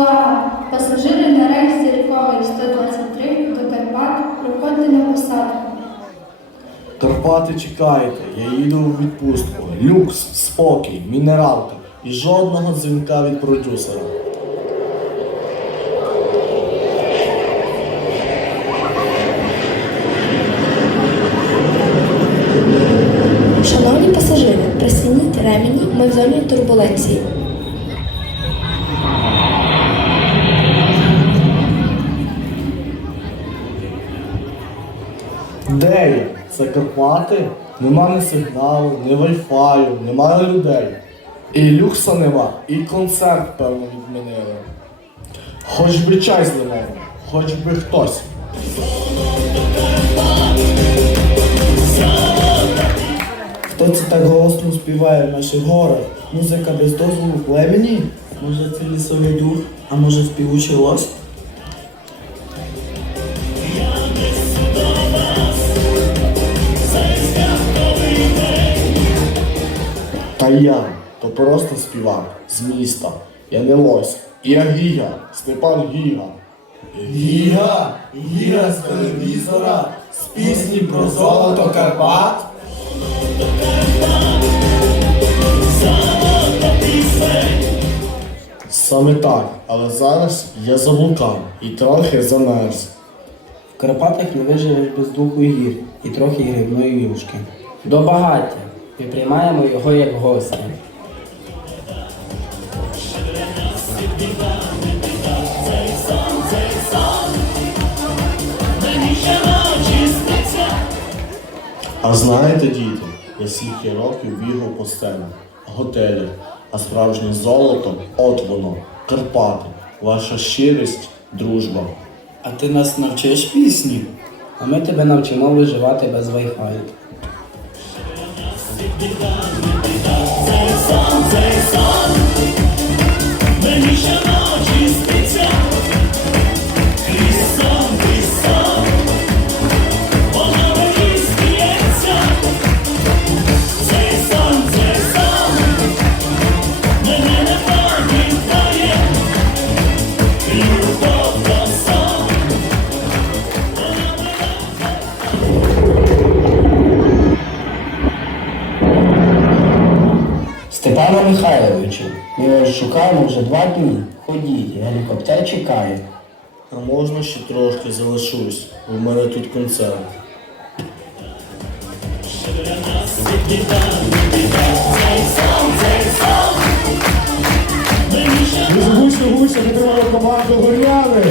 Увага! Пасажири на рейсі рікової 123 до Карпат проходьте на посадку. Карпати чекаєте, я їду у відпустку. Люкс, спокій, мінералка і жодного дзвінка від продюсера. Шановні пасажири, присініть ремені, ми в зоні турбуленції. Де я? Це Карпати? Нема ні сигналу, ні вайфаю, немає людей. І люкса нема, і концерт, певно, відмінили. Хоч би чай з лимоном, хоч би хтось. Хто це так голосно співає в наших горах? Музика без дозволу племені? Може це лісовий дух, а може співучий лось? Та я, то просто співак з міста. Я не лось. Я Гіга, Степан Гіга. Гіга, гіга з телевізора, з пісні про золото Карпат. Саме так, але зараз я заблукав і трохи замерз. В Карпатах не виживеш без духу гір і трохи грибної юшки. До багаття. Ми приймаємо його як гостя. А знаєте, діти, я стільки років бігав по сценах, готелях, а справжнє золото от воно, Карпати, ваша щирість, дружба. А ти нас навчиш пісні? А ми тебе навчимо виживати без Wi-Fi. Степана Михайловичу, ми вас шукаємо вже два дні. Ходіть, гелікоптер чекає. А можна ще трошки залишусь, у мене тут концерт. Гуся, гуся, підтримали команду горяни.